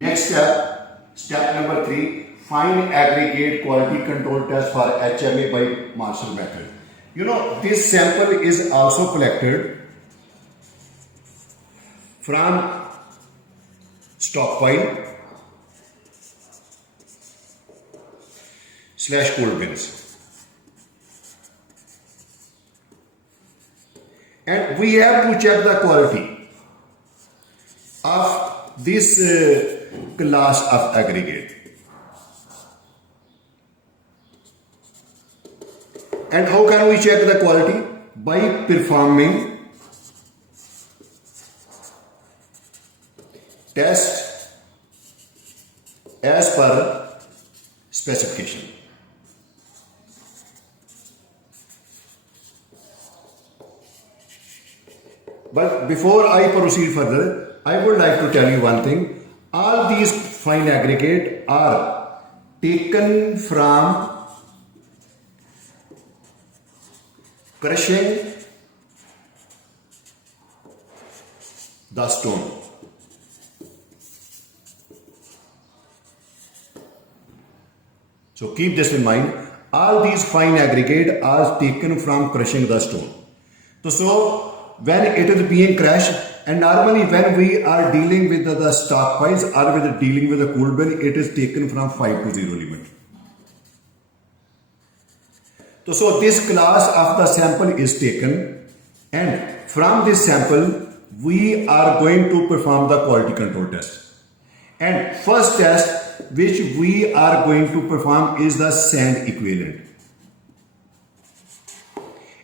Next step number 3, find aggregate quality control test for HMA by Marshall method. This sample is also collected from stockpile / cold bins. And we have to check the quality of this class of aggregate. And how can we check the quality? By performing test as per specification. But before I proceed further, I would like to tell you one thing. All these fine aggregate are taken from crushing the stone. So keep this in mind. All these fine aggregate are taken from crushing the stone. So when it is being crushed, and normally when we are dealing with the stockpiles or with dealing with the cool bin, it is taken from 5 to 0 limit. So this class of the sample is taken, and from this sample we are going to perform the quality control test. And first test which we are going to perform is the sand equivalent.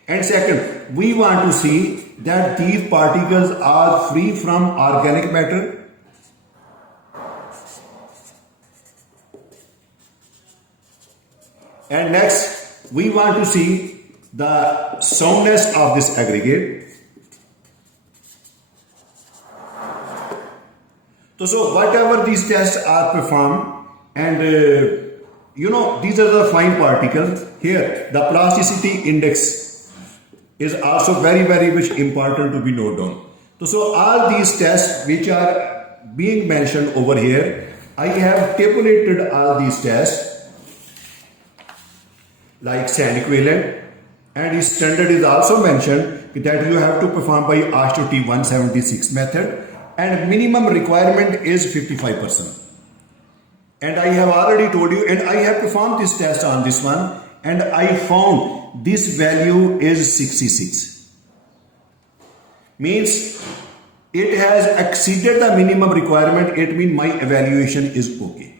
And second, we want to see that these particles are free from organic matter and next we want to see the soundness of this aggregate. So whatever these tests are performed, and these are the fine particles. Here the plasticity index is also very much important to be noted down. So all these tests which are being mentioned over here, I have tabulated all these tests like sand equivalent, and its standard is also mentioned that you have to perform by AASHTO T176 method, and minimum requirement is 55%. And I have already told you, and I have performed this test on this one, and I found this value is 66. Means it has exceeded the minimum requirement. It means my evaluation is okay.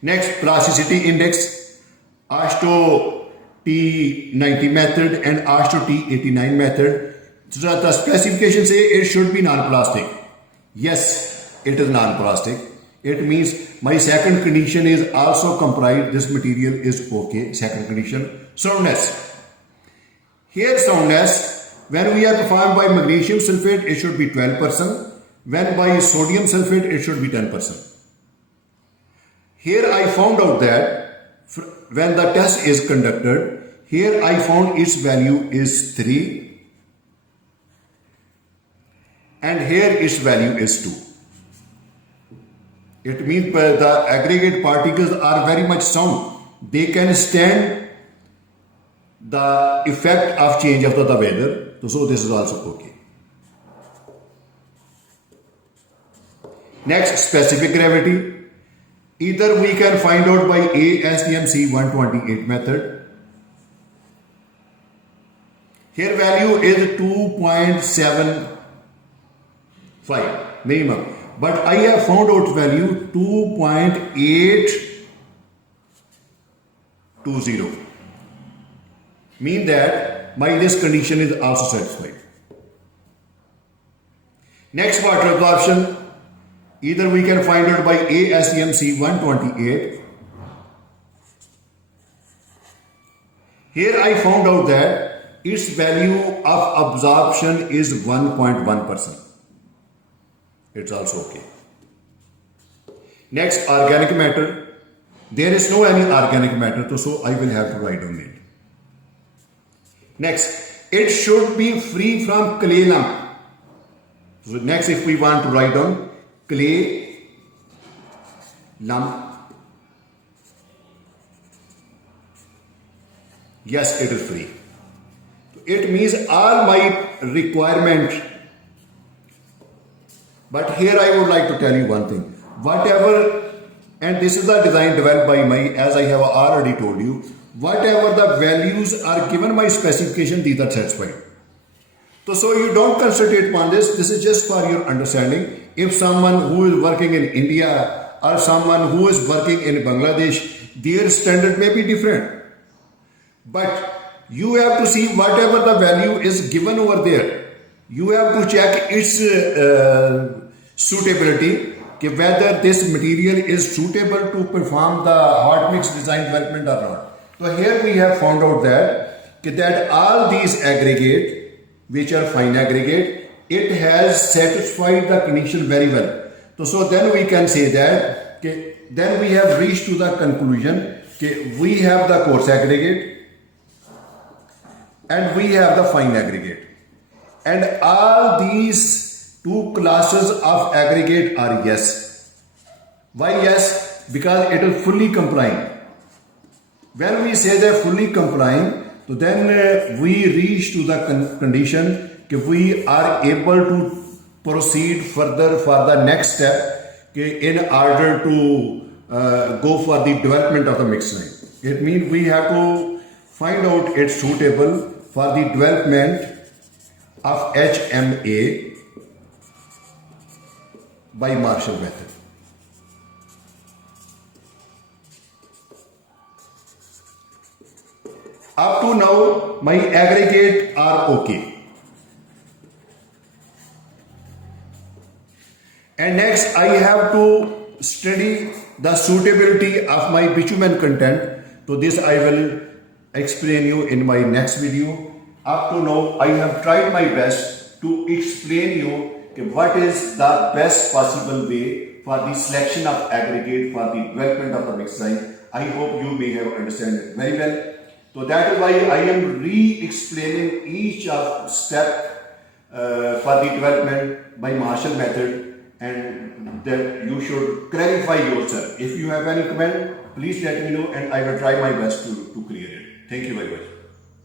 Next, plasticity index, AASHTO T90 method and AASHTO T89 method. So the specification say it should be non-plastic. Yes, it is non-plastic. It means my second condition is also comprised. This material is okay. Second condition, soundness. Here soundness, when we are performed by magnesium sulfate, it should be 12%. When by sodium sulfate, it should be 10%. Here I found out that when the test is conducted, here I found its value is 3 and here its value is 2. It means the aggregate particles are very much sound. They can stand the effect of change of the weather. So this is also okay. Next, specific gravity. Either we can find out by ASTM C128 method. Here value is 2.75 minimum. But I have found out value 2.820. Mean that my this condition is also satisfied. Next, water absorption. Either we can find out by ASTM C128. Here I found out that its value of absorption is 1.1%. It's also okay. Next, organic matter. There is no any organic matter, so I will have to write on it. Next, it should be free from clay lump. So next, if we want to write down, clay, lump. Yes, it is free. It means all my requirement. But here I would like to tell you one thing. Whatever, and this is the design developed by my, as I have already told you, whatever the values are given by specification, these are satisfied. So you don't concentrate upon this. This is just for your understanding. If someone who is working in India or someone who is working in Bangladesh, their standard may be different. But you have to see whatever the value is given over there. You have to check its suitability, whether this material is suitable to perform the hot mix design development or not. So here we have found out that all these aggregate, which are fine aggregate, it has satisfied the condition very well. So then we can say that then we have reached to the conclusion that we have the coarse aggregate and we have the fine aggregate, and all these two classes of aggregate are yes. Why yes? Because it is fully complying. When we say they're fully complying, so then we reach to the condition that we are able to proceed further for the next step in order to go for the development of the mixed line. It means we have to find out it's suitable for the development of HMA by Marshall method. Up to now, my aggregate are okay. And next, I have to study the suitability of my bitumen content. So this I will explain you in my next video. Up to now, I have tried my best to explain you what is the best possible way for the selection of aggregate for the development of the mixed line. I hope you may have understood it very well. So that is why I am re-explaining each of step for the development by Marshall method, and that you should clarify yourself. If you have any comment, please let me know and I will try my best to clear it. Thank you very much.